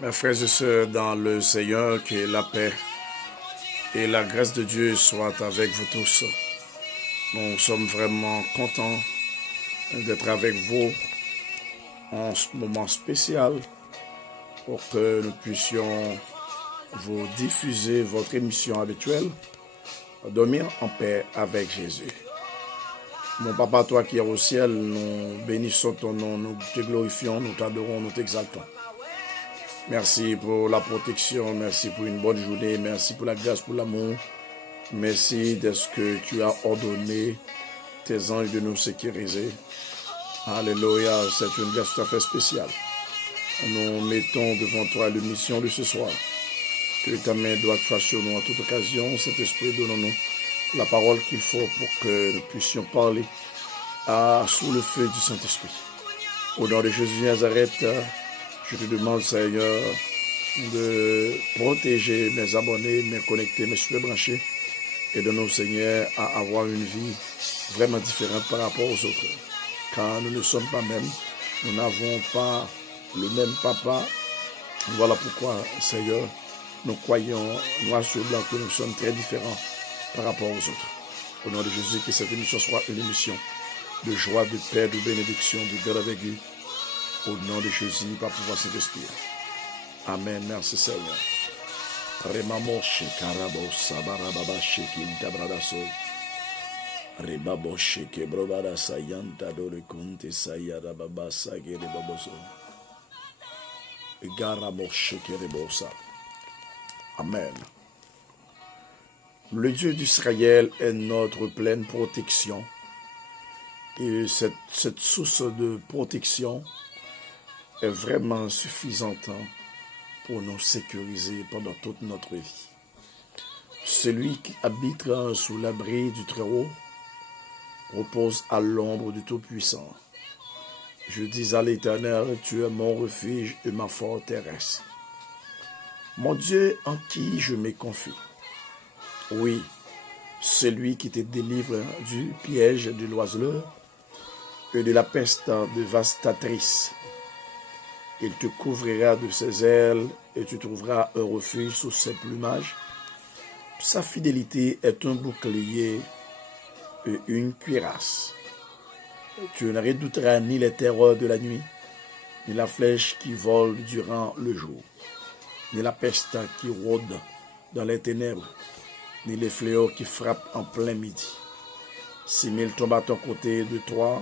Mes frères et sœurs dans le Seigneur, que la paix et la grâce de Dieu soient avec vous tous. Nous sommes vraiment contents d'être avec vous en ce moment spécial pour que nous puissions vous diffuser votre émission habituelle, Dormir en paix avec Jésus. Mon Papa, toi qui es au ciel, nous bénissons ton nom, nous te glorifions, nous t'adorons, nous t'exaltons. Merci pour la protection, merci pour une bonne journée, merci pour la grâce, pour l'amour. Merci de ce que tu as ordonné tes anges de nous sécuriser. Alléluia, c'est une grâce tout à fait spéciale. Nous mettons devant toi l'émission de ce soir. Que ta main doit soit sur nous en toute occasion. Cet esprit, donne-nous la parole qu'il faut pour que nous puissions parler sous le feu du Saint-Esprit. Au nom de Jésus Nazareth, je te demande, Seigneur, de protéger mes abonnés, mes connectés, mes super branchés, et de nous, Seigneur, à avoir une vie vraiment différente par rapport aux autres. Car nous ne sommes pas mêmes, nous n'avons pas le même papa. Voilà pourquoi, Seigneur, nous croyons noir sur blanc que nous sommes très différents par rapport aux autres. Au nom de Jésus, que cette émission soit une émission de joie, de paix, de bénédiction, de grâce avec lui. Au nom de Jésus, par pouvoir Saint-Esprit. Amen. Merci Seigneur. Remamoshe karabo sabarababa sheki intabradaso. Rebaboshe kebrobada sayanta dore kunte sayada baba sagere baboso. Garamoshe kerebosa. Amen. Le Dieu d'Israël est notre pleine protection. Et cette source de protection est vraiment suffisante pour nous sécuriser pendant toute notre vie. Celui qui habite sous l'abri du Très-Haut repose à l'ombre du Tout-Puissant. Je dis à l'Éternel, tu es mon refuge et ma forteresse. Mon Dieu en qui je me confie. Oui, celui qui te délivre du piège de l'oiseleur et de la peste dévastatrice. Il te couvrira de ses ailes et tu trouveras un refuge sous ses plumages. Sa fidélité est un bouclier et une cuirasse. Tu ne redouteras ni les terreurs de la nuit, ni la flèche qui vole durant le jour, ni la peste qui rôde dans les ténèbres, ni les fléaux qui frappent en plein midi. 6 000 tombent à ton côté de toi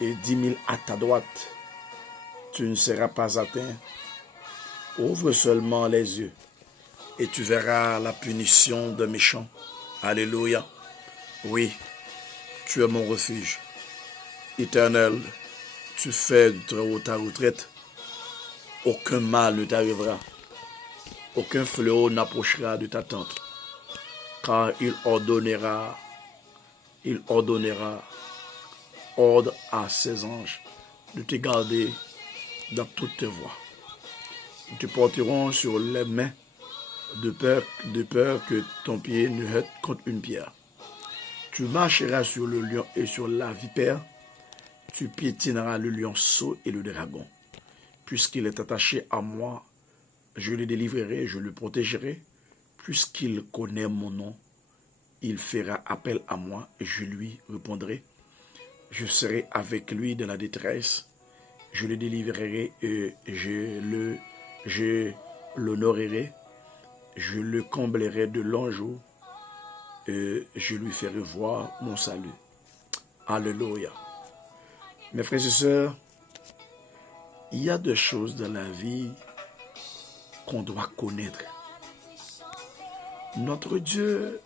et 10 000 à ta droite. Tu ne seras pas atteint. Ouvre seulement les yeux et tu verras la punition des méchants. Alléluia. Oui, tu es mon refuge. Éternel, tu fais du Très-Haut ta retraite. Aucun mal ne t'arrivera. Aucun fléau n'approchera de ta tente. Car il ordonnera ordre à ses anges de te garder dans toutes tes voies. Ils te porteront sur les mains de peur que ton pied ne heurte contre une pierre. Tu marcheras sur le lion et sur la vipère. Tu piétineras le lionceau et le dragon. Puisqu'il est attaché à moi, je le délivrerai, je le protégerai. Puisqu'il connaît mon nom, il fera appel à moi et je lui répondrai. Je serai avec lui dans la détresse. Je le délivrerai et je l'honorerai. Je le comblerai de longs jours et je lui ferai voir mon salut. Alléluia. Mes frères et sœurs, il y a des choses dans la vie qu'on doit connaître. Notre Dieu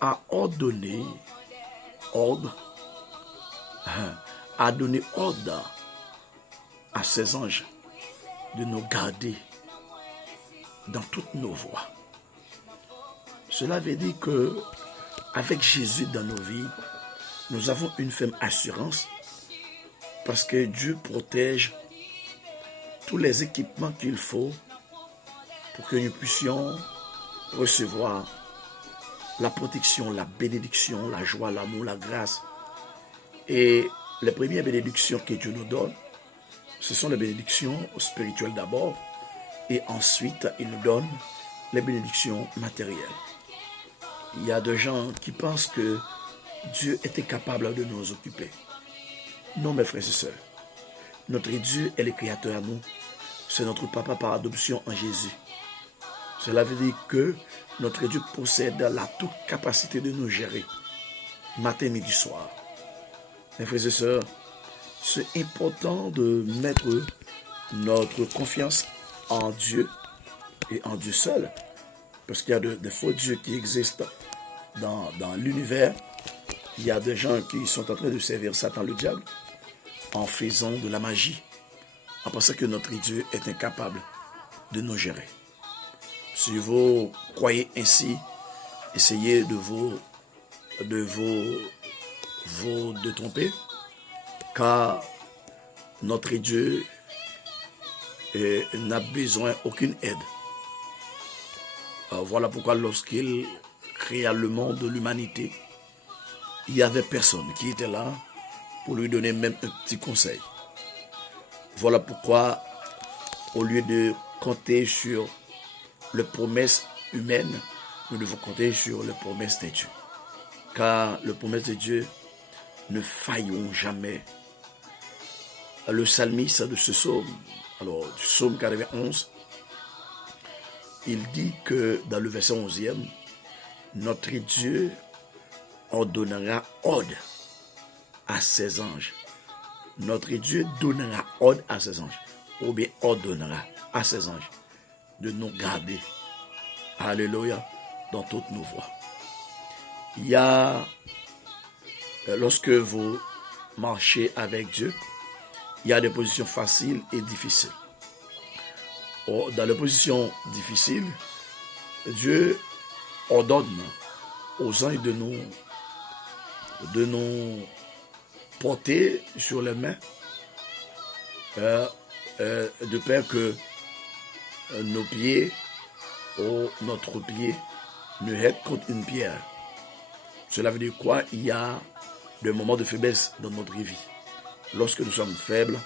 a donné ordre à ses anges de nous garder dans toutes nos voies. Cela veut dire que avec Jésus dans nos vies, nous avons une ferme assurance parce que Dieu protège tous les équipements qu'il faut pour que nous puissions recevoir la protection, la bénédiction, la joie, l'amour, la grâce. Et les premières bénédictions que Dieu nous donne, Ce sont les bénédictions spirituelles d'abord, et ensuite, il nous donne les bénédictions matérielles. Il y a des gens qui pensent que Dieu était capable de nous occuper. Non, mes frères et sœurs. Notre Dieu est le créateur à nous. C'est notre papa par adoption en Jésus. Cela veut dire que notre Dieu possède la toute capacité de nous gérer, matin, midi, soir. Mes frères et sœurs, c'est important de mettre notre confiance en Dieu et en Dieu seul. Parce qu'il y a de faux dieux qui existent dans l'univers. Il y a des gens qui sont en train de servir Satan, le diable, en faisant de la magie, en pensant que notre Dieu est incapable de nous gérer. Si vous croyez ainsi, essayez de tromper, car notre Dieu n'a besoin d'aucune aide. Voilà pourquoi lorsqu'il créa le monde de l'humanité, il n'y avait personne qui était là pour lui donner même un petit conseil. Voilà pourquoi, au lieu de compter sur les promesses humaines, nous devons compter sur les promesses de Dieu. Car les promesses de Dieu ne failleront jamais. Le psalmiste de ce psaume, alors du psaume 91, il dit que dans le verset 11e, notre Dieu ordonnera ordre à ses anges. Notre Dieu donnera ordre à ses anges, ou bien ordonnera à ses anges de nous garder. Alléluia, dans toutes nos voies. Il y a, lorsque vous marchez avec Dieu, il y a des positions faciles et difficiles. Dans les positions difficiles, Dieu ordonne aux anges de nous porter sur les mains, de peur que nos pieds ou notre pied ne heurte contre une pierre. Cela veut dire quoi? Il y a des moments de faiblesse dans notre vie. Lorsque nous sommes faibles,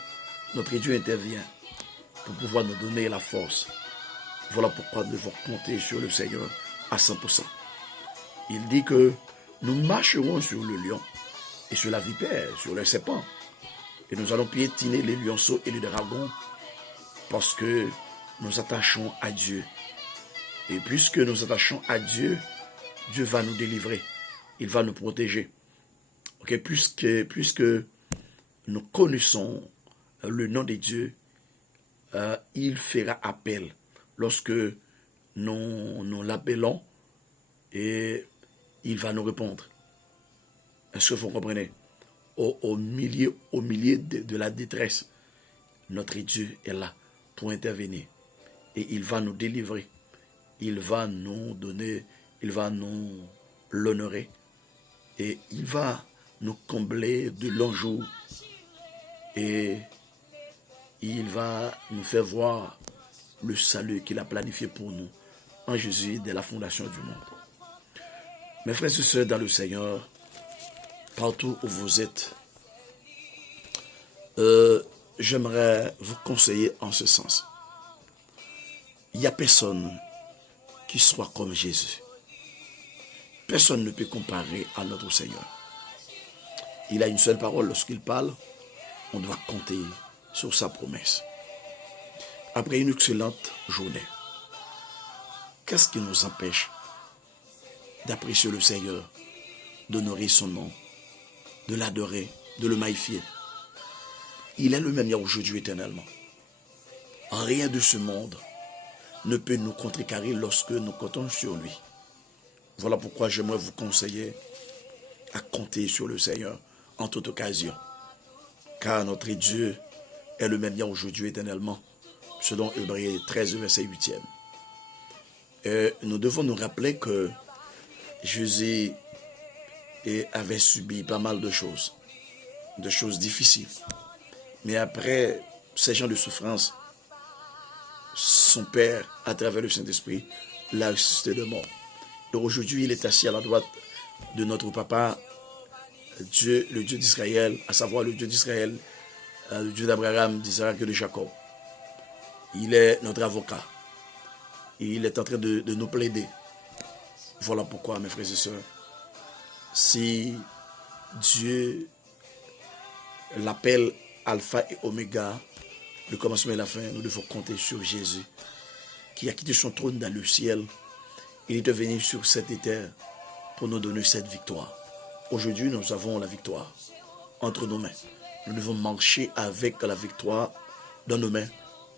notre Dieu intervient pour pouvoir nous donner la force. Voilà pourquoi nous devons compter sur le Seigneur à 100%. Il dit que nous marcherons sur le lion et sur la vipère, sur le serpent. Et nous allons piétiner les lionceaux et les dragons parce que nous attachons à Dieu. Et puisque nous attachons à Dieu, Dieu va nous délivrer. Il va nous protéger. Okay? Puisque nous connaissons le nom de Dieu, il fera appel lorsque nous l'appelons et il va nous répondre. Est-ce que vous comprenez? Au milieu de la détresse, notre Dieu est là pour intervenir et il va nous délivrer. Il va nous donner, il va nous l'honorer et il va nous combler de longs jours et il va nous faire voir le salut qu'il a planifié pour nous en Jésus dès la fondation du monde. Mes frères et sœurs dans le Seigneur, partout où vous êtes, j'aimerais vous conseiller en ce sens. Il n'y a personne qui soit comme Jésus. Personne ne peut comparer à notre Seigneur. Il a une seule parole. Lorsqu'il parle, on doit compter sur sa promesse. Après une excellente journée, qu'est-ce qui nous empêche d'apprécier le Seigneur, d'honorer son nom, de l'adorer, de le magnifier? Il est le même hier, aujourd'hui, éternellement. Rien de ce monde ne peut nous contrecarrer lorsque nous comptons sur lui. Voilà pourquoi j'aimerais vous conseiller à compter sur le Seigneur en toute occasion. Car notre Dieu est le même hier, aujourd'hui, éternellement, selon Hébreux 13, verset 8e. Et nous devons nous rappeler que Jésus avait subi pas mal de choses difficiles. Mais après ces gens de souffrance, son Père, à travers le Saint-Esprit, l'a ressuscité de mort. Et aujourd'hui, il est assis à la droite de notre Papa, Dieu, le Dieu d'Israël, à savoir le Dieu d'Israël, le Dieu d'Abraham, d'Isaac et de Jacob. Il est notre avocat. Il est en train de nous plaider. Voilà pourquoi, mes frères et sœurs, si Dieu l'appelle Alpha et Oméga, le commencement et la fin, nous devons compter sur Jésus, qui a quitté son trône dans le ciel. Il est venu sur cette terre pour nous donner cette victoire. Aujourd'hui, nous avons la victoire entre nos mains. Nous devons marcher avec la victoire dans nos mains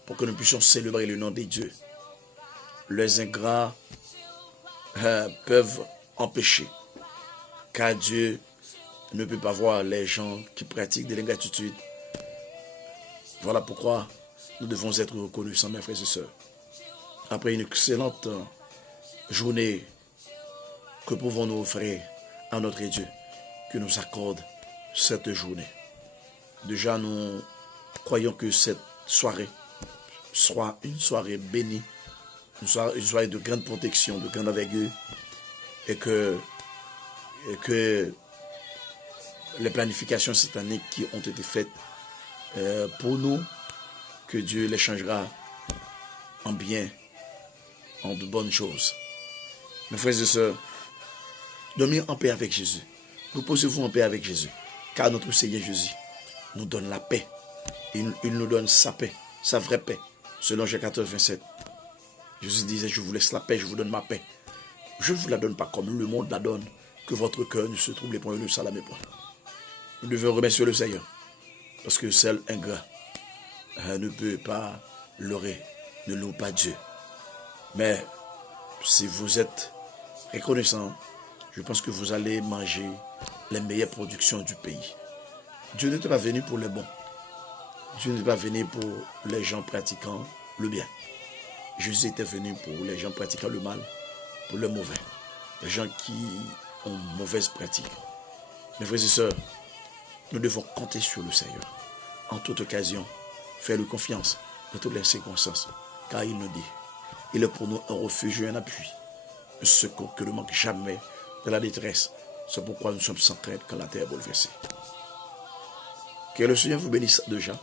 pour que nous puissions célébrer le nom de Dieu. Les ingrats peuvent empêcher, car Dieu ne peut pas voir les gens qui pratiquent de l'ingratitude. Voilà pourquoi nous devons être reconnaissants, mes frères et sœurs. Après une excellente journée, que pouvons-nous offrir à notre Dieu qui nous accorde cette journée? Déjà, nous croyons que cette soirée soit une soirée bénie, une soirée de grande protection, de grande envergure, et que les planifications sataniques qui ont été faites pour nous, que Dieu les changera en bien, en de bonnes choses. Mes frères et sœurs, dormir en paix avec Jésus. Reposez-vous en paix avec Jésus, car notre Seigneur Jésus nous donne la paix. Il nous donne sa paix, sa vraie paix, selon Jean 14, 27. Jésus disait, je vous laisse la paix, je vous donne ma paix. Je ne vous la donne pas comme le monde la donne, que votre cœur ne se trouble point et ne s'alarme point. Nous devons remercier le Seigneur, parce que seul ingrat ne peut pas louer, ne loue pas Dieu. Mais si vous êtes reconnaissant, je pense que vous allez manger les meilleures productions du pays. Dieu n'était pas venu pour les bons. Dieu n'est pas venu pour les gens pratiquant le bien. Jésus était venu pour les gens pratiquant le mal, pour le mauvais. Les gens qui ont mauvaise pratique. Mes frères et sœurs, nous devons compter sur le Seigneur. En toute occasion, faire-lui confiance dans toutes les circonstances. Car il nous dit, il est pour nous un refuge et un appui. Un secours que ne manque jamais de la détresse. C'est pourquoi nous sommes sans crainte quand la terre est bouleversée. Que le Seigneur vous bénisse déjà.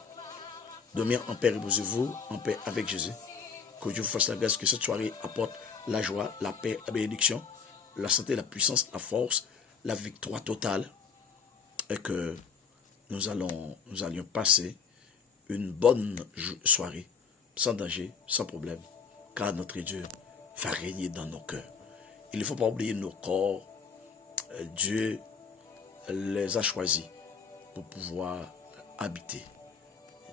Dormir en paix, reposez-vous en paix avec Jésus. Que Dieu vous fasse la grâce que cette soirée apporte la joie, la paix, la bénédiction, la santé, la puissance, la force, la victoire totale. Et que nous allions passer une bonne soirée, sans danger, sans problème. Car notre Dieu va régner dans nos cœurs. Il ne faut pas oublier nos corps. Dieu les a choisis pour pouvoir habiter.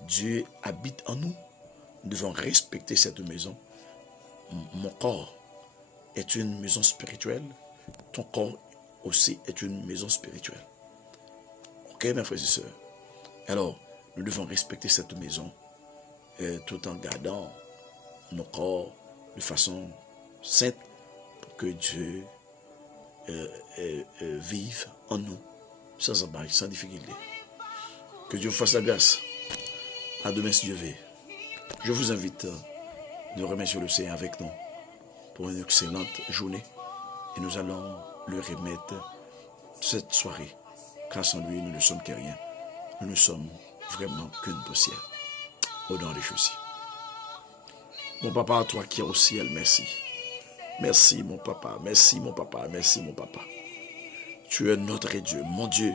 Dieu habite en nous. Nous devons respecter cette maison. Mon corps est une maison spirituelle. Ton corps aussi est une maison spirituelle. Ok, mes frères et sœurs? Alors, nous devons respecter cette maison tout en gardant nos corps de façon sainte pour que Dieu vive en nous sans embarras, sans difficulté. Que Dieu vous fasse la grâce. À demain si Dieu veut. Je vous invite de remercier le Seigneur avec nous pour une excellente journée. Et nous allons lui remettre cette soirée. Car sans lui, nous ne sommes que rien. Nous ne sommes vraiment qu'une poussière. Au nom de Jésus. Mon papa, à toi qui es au ciel, merci. Merci mon papa, merci mon papa, merci mon papa. Tu es notre Dieu, mon Dieu,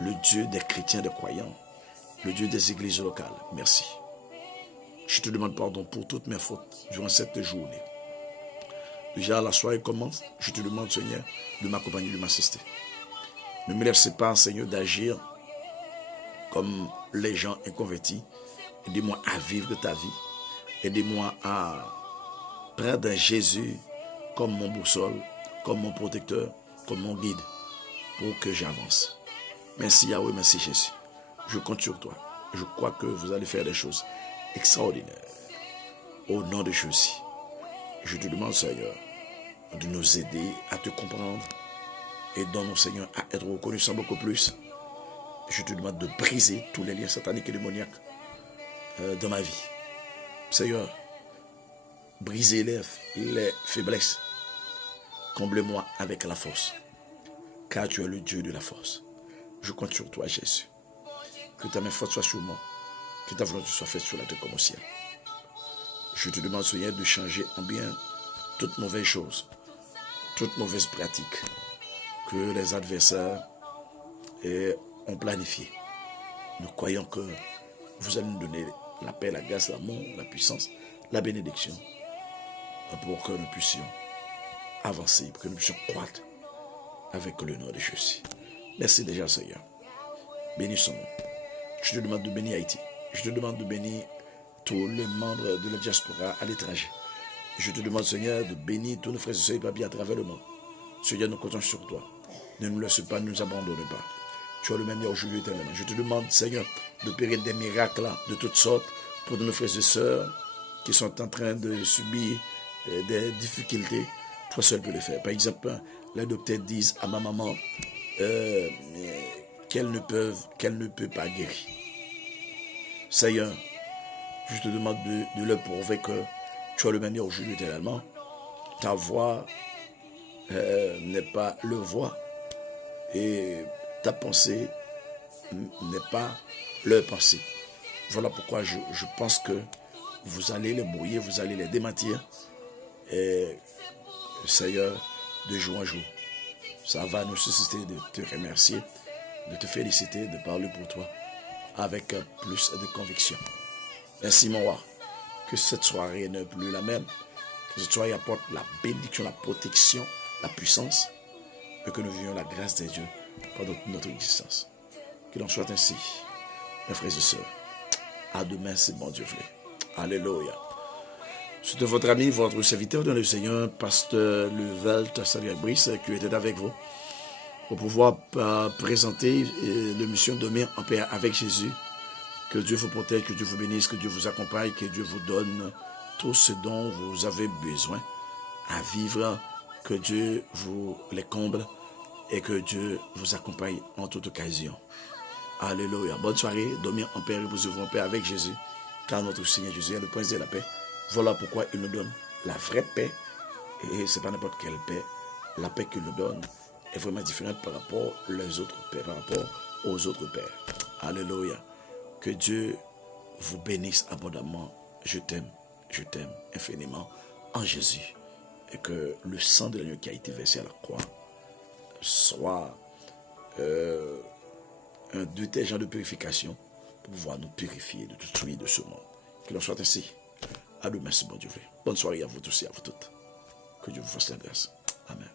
le Dieu des chrétiens, des croyants, le Dieu des églises locales. Merci. Je te demande pardon pour toutes mes fautes durant cette journée. Déjà, la soirée commence. Je te demande, Seigneur, de m'accompagner, de m'assister. Ne me laisse pas, Seigneur, d'agir comme les gens inconvertis. Aide-moi à vivre de ta vie. Aide-moi à prendre Jésus comme mon boussole, comme mon protecteur, comme mon guide, pour que j'avance. Merci Yahweh, merci Jésus. Je compte sur toi. Je crois que vous allez faire des choses extraordinaires. Au nom de Jésus, je te demande, Seigneur, de nous aider à te comprendre et donne-nous, Seigneur, à être reconnaissant beaucoup plus. Je te demande de briser tous les liens sataniques et démoniaques dans ma vie. Seigneur, brisez les faiblesses. Comble-moi avec la force, car tu es le Dieu de la force. Je compte sur toi, Jésus. Que ta main forte soit sur moi. Que ta volonté soit faite sur la terre comme au ciel. Je te demande, Seigneur, de changer en bien toute mauvaise chose, toute mauvaise pratique que les adversaires ont planifié. Nous croyons que vous allez nous donner la paix, la grâce, l'amour, la puissance, la bénédiction pour que nous puissions avancer, pour que nous puissions croître avec le nom de Jésus. Merci déjà, Seigneur. Bénissons-nous. Je te demande de bénir Haïti. Je te demande de bénir tous les membres de la diaspora à l'étranger. Je te demande, Seigneur, de bénir tous nos frères et sœurs et papiers à travers le monde. Seigneur, nous comptons sur toi. Ne nous laisse pas, ne nous abandonne pas. Tu as le même hier aujourd'hui éternellement. Je te demande, Seigneur, d'opérer des miracles de toutes sortes pour nos frères et sœurs qui sont en train de subir des difficultés. Toi seul peux le faire. Par exemple, les docteurs disent à ma maman qu'elle ne peut pas guérir. Seigneur, je te demande de leur prouver que tu as le même hier aujourd'hui éternellement. Ta voix n'est pas leur voix et ta pensée n'est pas leur pensée. Voilà pourquoi je pense que vous allez les brouiller, vous allez les démentir. Et Seigneur, de jour en jour, ça va nous susciter de te remercier, de te féliciter, de parler pour toi avec plus de conviction. Merci mon roi, que cette soirée n'est plus la même, que cette soirée apporte la bénédiction, la protection, la puissance, et que nous vivions la grâce de Dieu pendant notre existence. Qu'il en soit ainsi, mes frères et sœurs. À demain, si bon Dieu voulait. Alléluia. C'était votre ami, votre serviteur dans le Seigneur, pasteur Levelt Samuel Brice, qui était avec vous pour pouvoir présenter l'émission Dormir en paix avec Jésus. Que Dieu vous protège, que Dieu vous bénisse, que Dieu vous accompagne, que Dieu vous donne tout ce dont vous avez besoin à vivre, que Dieu vous les comble et que Dieu vous accompagne en toute occasion. Alléluia. Bonne soirée, dormir en paix, reposez-vous en paix avec Jésus, car notre Seigneur Jésus est le prince de la paix. Voilà pourquoi il nous donne la vraie paix, et ce n'est pas n'importe quelle paix. La paix qu'il nous donne est vraiment différente par rapport aux autres paix, par rapport aux autres pères. Alléluia. Que Dieu vous bénisse abondamment. Je t'aime infiniment en Jésus. Et que le sang de l'agneau qui a été versé à la croix soit un détergent de purification pour pouvoir nous purifier de toute souillure de ce monde. Qu'il en soit ainsi. À demain, si bon Dieu veut. Bonne soirée à vous tous et à vous toutes. Que Dieu vous fasse la grâce. Amen.